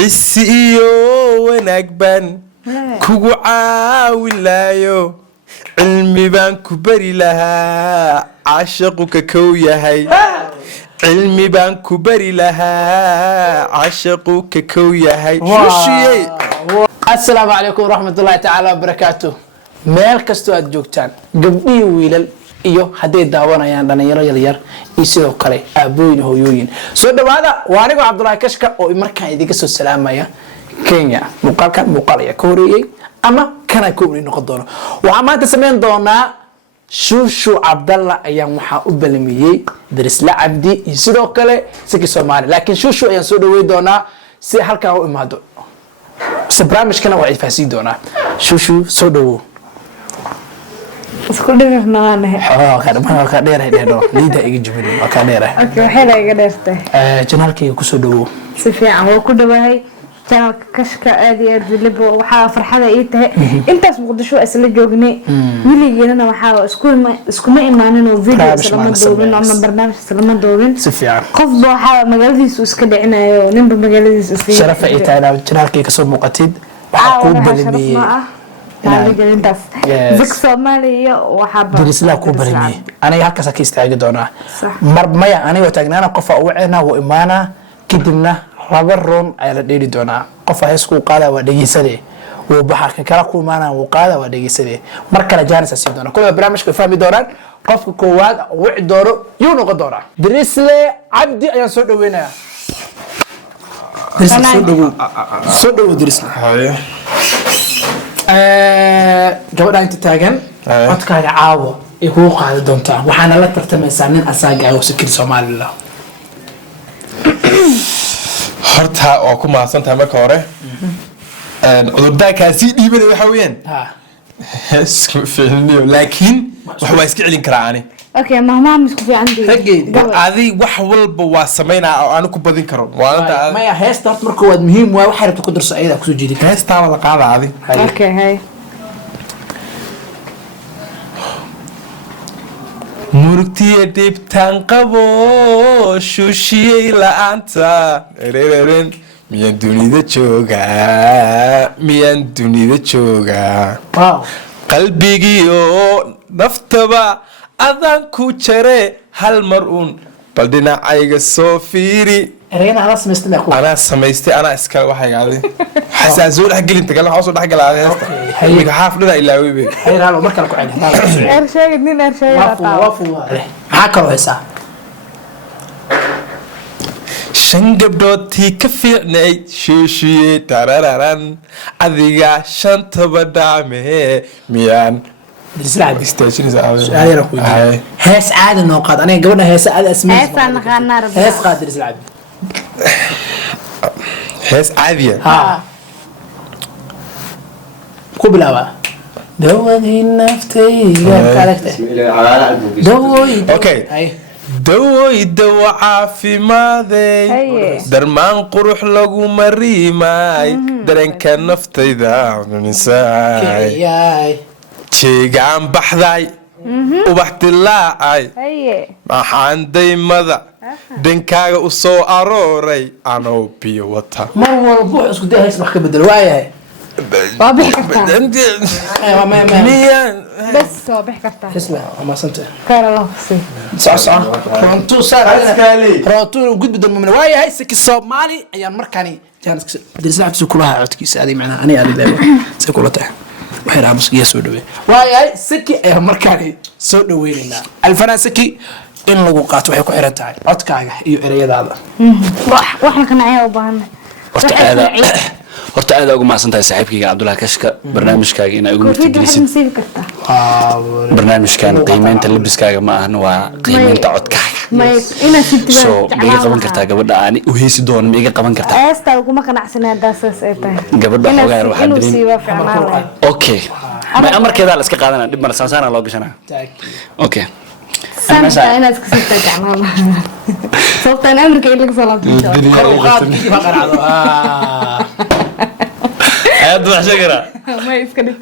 عسيو ونقبان كوغو عاولايو علمي بان كبري لها عاشقك كويهي علمي بان كبري لها عاشقك كويهي شوشيي السلام عليكم ورحمة الله تعالى وبركاته meel kastoo aad joogtaan gabdhihii wiilal iyo hadday daawanayaan dhalinyaro yaryar iyo sidoo kale aabooyin hooyooyin soo dhawaada waa anigoo cabdulaahi kashka oo markaan idinka soo salaamaya Kenya muuqaalkan muuqaal ayaa ka horeeyay ama kana koobni noqon doono waxaan maanta sameyn doonaa Shushu Abdalla ayaan waxaa u balmiyay Darisla Cabdi iyo sidoo kale Siki Soomaali laakiin Shushu ayaan soo dhaweey doonaa si halkaan u imaado barnaamijkana waa ifahsi doonaa Shushu soo dhawo isku dhirnaa ka dheeray dheero liida iga jibin waa ka dheeray okay waxa iga dheertay janaalkayga ku soo dhawo si fiican waa ku dhawahay janaalka kashka aad iyo aad libo waxa farxada ii tahay intaas muqdisho isla joognay wiligeena waxa isku ma imaanin oo video isla doobin ama barnaamij isla doobin si fiican qof waxa magaaladiisu iska dhicinayo ninba magaaladiisu isla sharaf ay tahay janaalkayga soo muuqatid waxa ku balmiyay intaas Siki Soomaali waxa Darisla ku balmiyay aniga halkaas ka istaagi doonaa mar maya aniga taagnaana qof oo wacina oo imaana kadibna laba roon ay la dheeli doonaa qof ay isku qaada waa dhageysade oo baxarka kala ku imaana oo qaada waa dhageysade mar kale jaanis si doona kullu barnaamijka fahmi doonaan qofka koowaad wici doono yuu noqon doonaa Darisla Cabdi ayaan soo dhaweynayaa soo dhawo Darisla gabadha inta taagan codkaaga caawo ay kugu qaadi doontaa waxaana la tartamaysaa nin asaaga ah oo Siki Soomaali la horta oo ku maadsantahay marka hore cudurdaankaasi dhiibana waxa weeyaan isku fiicniyo laakiin wax waa iska celin karaa ani okay mama isku fiican adi wax walba waa sameynaa oo aan ku badin karo maya heesta horta marka waad muhiim waa waxa rabta ku darso ayada ku soo jeedi heesta wada qaada adi okay hay murugtiya dibtaan qabo shushiyay la'aanta ereren miyaan dunida joogaa qalbigiyo naftaba adaan ku jare hal mar uun bal dhinacayga soo fiiri ereyna ala samaystay anaa samaystay anaa iska waxaygaadi xasaa soo dhex gelin tagal waxa soo dhex galaaday heesta hayga xaafdada ilaaway bay hayraalo markale ku celi ersheegid nin ersheegay wafu maxaa kaloo heesaa shan gabdhoodtii ka fiicnay shuushiyey tarararan adiga shantaba dhaame miyaan hees caadi noo qaad aniga gabadha heesa aad asmaysa heesaan naqaanaa rabaa hees qaad Darisla Cabdi hees caadiya ku bilaaba dawadii naftayda kaalagta dawoy okay dawoy dawo caafimaadey darmaan qurux lagu mariimay dareenka naftayda misaay jeegaan baxday ubax dilaacay maxaan daymada dhankaaga u soo arooray anoo biyo wata mar walba isku day hees wax ka bedel waayahay waa bixi kartaa bas waa bixi kartaa isla ama santa kala loo si soo rontu rontu gudbi doonmo waayahay Siki Soomaali ayaan markaani jaanis Darisla Cabdi kulaha codkiisa aday macna ani leeyahay si kula tahay waxay raamsiga soo dhaweey waayahay Siki ayaan markaani soo dhaweynaa alfana Siki in lagu qaato waxay ku xiran tahay codkaaga iyo ereyadaada waxna kana ay u baahan horta aad ugu maadsantahay saaxiibkayga Cabdulaahi Kashka barnaamijkaaga inaa ugu martigelisid barnaamijkan qiimeynta labiskaaga ma ahna waa qiimeynta codkaaga so miga qaban kartaa gabadha aan u heesi doono miga qaban kartaa heesta kuma qanacsanaa daasas ay tahay gabadha xogaa waxa dirin okay ma amarkeeda la iska qaadana dib mar sansana loo gashanaa okay سامسا أنا أسكت كمان صوتين أمريكا اللي صلبت هذا شجرة ما يسكت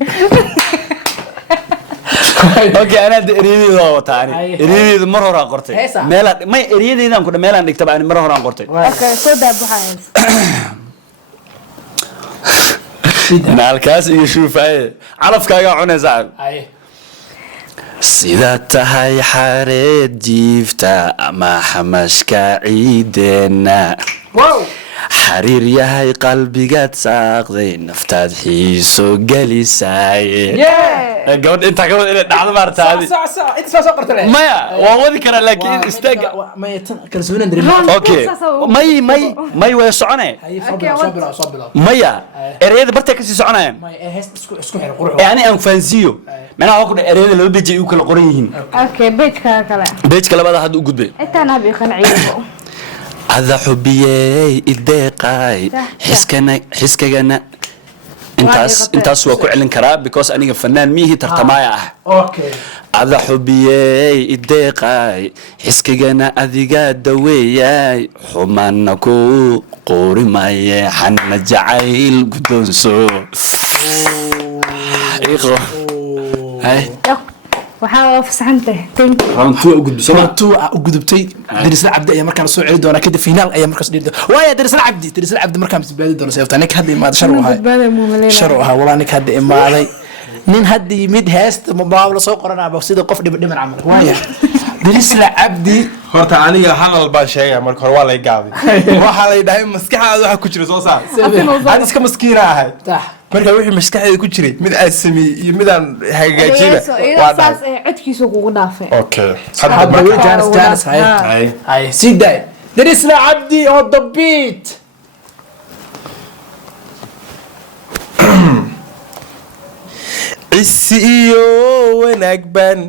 اوكي انا اريدي لو تاني اريدي مره هره قرتي ميل ما اريدي اذا كنا ميل عندك تبع مره هره قرتي اوكي سودا ابو حايز naalkaas iyo shuufaye calafkaaga cunaysaa haye sida tahay xareed jiifta ama xamashka ciideenna wow xariir yahay qalbigaad saaqday naftaad xiiso gelisaaye gabadh intaa gabadh inay dhacdo maartaadi inta soo qortay maya waa wadi karaa laakiin istaaga ma tan kalsoonaan dareema okay may way socone soo bilo maya ereyada bartay kasii soconayaan ma hees isku xir qurux yani aan fahansiiyo macnaha waa ku dhahay ereyada laba beej ay u kala qoran yihiin okay beejka kale beejka labada hadda u gudbay intaan habi qanciyo ada xubiyey ideeqay xiskagana intaas waa ku celin karaa because aniga fanaan miihi tartamaaya ah okay ada xubiyey ideeqay xiskagana adiga daweeyay xumaana ku qoorimaye xanna jacayl guddoonso waxaa fasaxantay thank you runtuu u gudubtay Dirisla Cabdi ayaa markaan soo celi doona kadib finaal ayaa markaas dhigay waaya Dirisla Cabdi markaan isbaadi doona seefta nik hadda imaad shar wahaa walaa nik hadda imaaday nin hadda yimid heesta mabaawla soo qoranaaba sida qof dhiman camal waaya Dirisla Cabdi horta aniga hadal baan sheegay marka hore waa la gaaday waxa la yidhahay maskaxdaada waxa ku jira soo saar aan iska maskiina ahay marka wixii maskaxdeeda ku jiray mid aan sameeyay iyo mid aan hagaajiba waa saas codkiisa kugu dhaafay okay hadda weli jaanis hay siday Dirisla Cabdi on the beat isiyo wanaag baan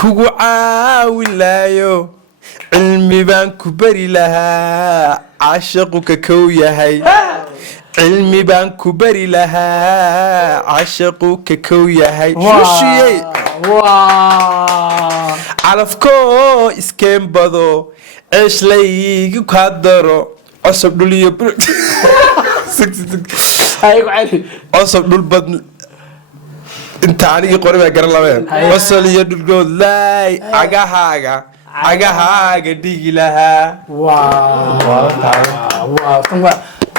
kugu caawilaayo cilmi baan ku bari lahaa caashaqu ka kow yahay cilmi baan ku bari lahaa caashaqu ka kow yahay shushiyey calafkoo iskeen bado ceeshlaygu kaa daro cosob dhul iyo cosob dhul bad inta anigii qori baa garan labeen wasal iyo dhulgood laay cagahaaga dhigi lahaa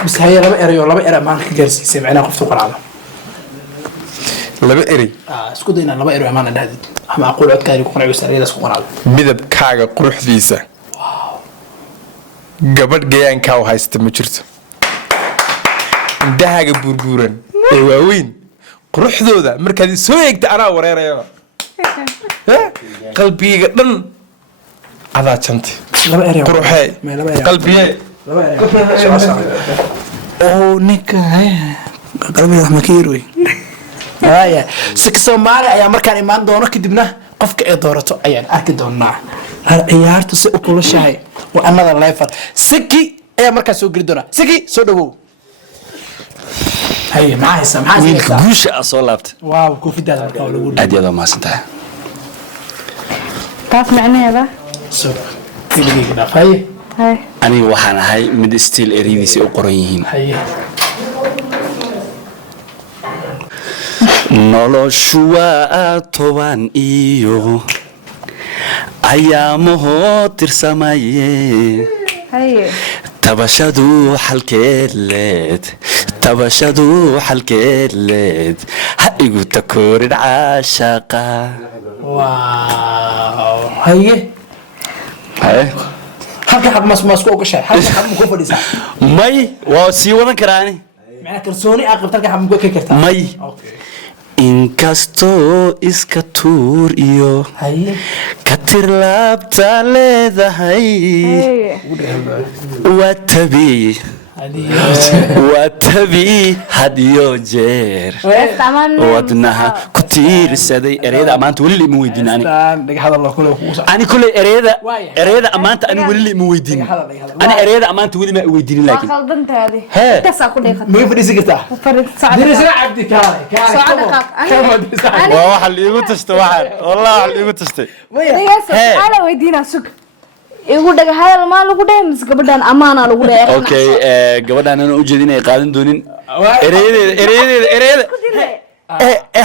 بس هي لaba eray amaan ka gaarsiisay macnaha qoftu qaraabo laba eray isku dayna laba eray amaan dhahdid ama aqoon codkaaga ku qanacayso erayadaas ku qaraabo midabkaaga quruxdiisa gabadh gayaanka oo haysta ma jirto indahaaga burbuuran ee waaweyn quruxdooda markaad soo eegta anaa wareerayo qalbiga dhan adaa jantay laba eray quruxee qalbiye oo ninka qalbiga wax ma ka yiri haya si Soomaali ayaa markaan imaan doono kadibna qofka ay doorato ayaan arki doonaa ciyaartu si u kula shahay oo another level siki ayaa markaan soo geli doona siki soo dhawow هي معايا سامحني wiilka guusha ah soo laabtay واو كوفيداد marka lagu aad iyo aad ma santahay taas macnaheeda soo kiligiga dhafay hay aniga waxaan ahay mid still ereydiisa u qoran yihiin hay noloshu waa toban iyo ayaamaho tirsamaye hay tabashadu xalkeed leed ha igu takoorin caashaqa واو هي halka xad masku ogashay halka xad ku fadhiisa may waa sii wadan karaani macna kalsooni aqab halka xad ku ka kartaa may inkastoo iska tuur iyo haye ka tirlaabta leedahay waa tabi hadiyo jeer wadnaha ku tiirsaday ereyada amaanta weli lama weydiin ani kuley ereyada amaanta ani weli lama weydiin ani ereyada amaanta weli ma weydiinin laakiin qaldantaadi Hee. taas ku dheeqad ma fadhiisi kartaa Dirisla Cabdi kaale waa waxa liigu tastay waxaan wallahi waxa liigu tastay Hee. ala weydiina sug igu dhaga hadal ma lagu dhahay mis gabadhan amaana lagu dhahay okay gabadhan aan u jeedin ay qaadan doonin ereyada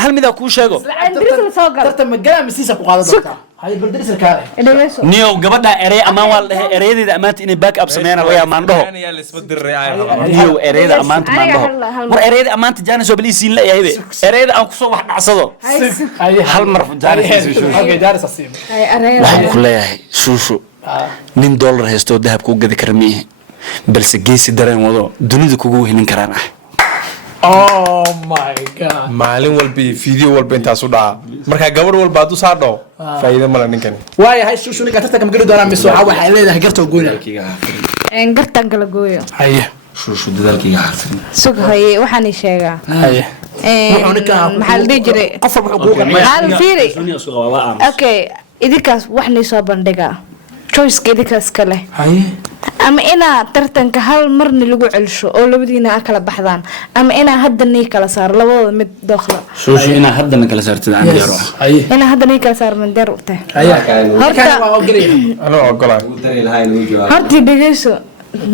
hal mid aan kuu sheego Dirisla soo gal tartan ma galaa misiisa ku qaadan doontaa هاي بلدرس الكاره dhegeyso niyow gabadha erey amaan waa la dhahay erayadeeda amaanta inay back up sameeyaan laga yaabaan dhaho yaa la isba diray ay rabaan niyow ereyada amaanta maan dhaho hal war ereyada amaanta jaanis oo biliisiin la yahay ereyada aan ku soo wax dhacsado hal mar jaanis اوكي جالس اصيب ay araya waxaan ku leeyahay shuushu nin dollar haysto dahab ku gadi kara miye balse geesi dareen wado dunida kugu wehnin karaan ah اوه ماي جاد maalin walba iyo video walba intaas u dhaca marka gabadh walba aad u saa dhaw faa'iido ma la ninkan واي هاي شو ninka tartanka mageli doonaa mise waxa leedahay garto goona een gartan kala gooyo haye shuushu dadaalkayga xafid sug haye waxaan ii sheegaa haye maxaa la dhihi jiray qof walba wuxuu ku hal fiiri okay idinkaas wax nii soo bandhiga choice idinkaas kale haye ama inaa tartanka hal marni lagu celsho oo labadiina a kala baxdaan ama inaa hadda nii kala saaro labadooda mid dookla shuushu inaa haddana kala saartid aan diyaar ah haye inaa hadda nii kala saaro mandeer u tahay haye horta waa ogalay anoo ogolaa hortii dhegeyso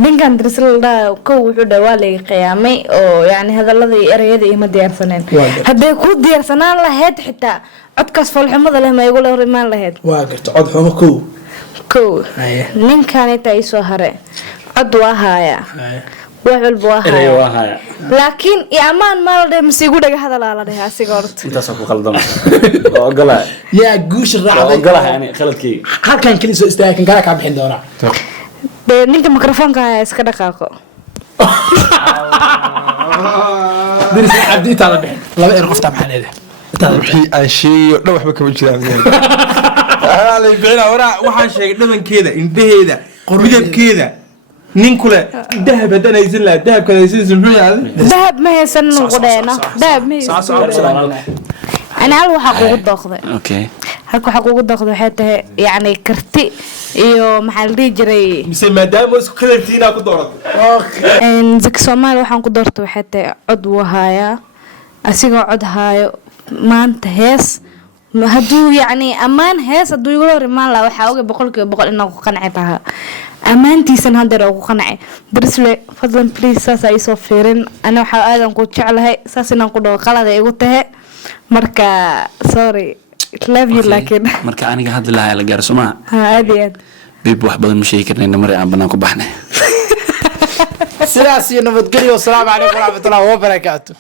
ninkan dirsaldaa kow wuxuu dhaa waa laga qiyaamay oo yani hadallada iyo erayada ima diyaarsaneen hadday ku diyaarsanaan lahayd xitaa codkaas foolxumada leh ma igula hor imaan lahayd waa garta cod xumo kow kow ninkan inta ii soo hare cod waa haaya wax walba waa haaya laakiin iyo ammaan maal dheh mase igu dhaga hadalaa la dhehe asiga horta intaasoo ku qaldama waa ogolaa yaa guush waa raacday ogolahay ani khaladkayga halkan kaliya soo istaaga kan kala ka bixin doonaa dee ninka mikrofoonka haya iska dhaqaaqo diris abdi taala bixin laba er qofta maxaa leedahay wixii aan sheegayo dhan waxba kama jiraan waxaan sheegay dhabankeeda indhaheeda midabkeeda nin kule dahab haddaan haysan lahaa dahabkaad haysanaysa muxuu yahay dahab ma haysan qudheeno dahab ma haysan ana hal waxaa kugu dooqday okay halka waxaa kugu dooqday waxay tahay yani karti iyo maxaa la dhihi jiray mise maadaama isku kalartiinaa ku dooratay zaki soomaali waxaan ku doortay waxay tahay cod wuu haayaa asigoo cod haayo maanta hees hadduu yani ammaan hees hadduu igula hor imaan lahaa waxaa oga 100% inaan ku qanci lahaa ammaantiisan hadeer oo ku qanci darisle fadlan please saas ay soo fiirin ana waxaa aadan ku jeclahay saas inaan ku dhaho qalada igu tahe marka sorry love you laakiin marka aniga hadda lahaa la gaarso ma ha aad iyo aad bib wax badan ma sheegi karnayna mar aan banaan ku baxnay sidaas iyo nabadgelyo. Assalaamu calaykum waraxmatullaahi wabarakaatuh.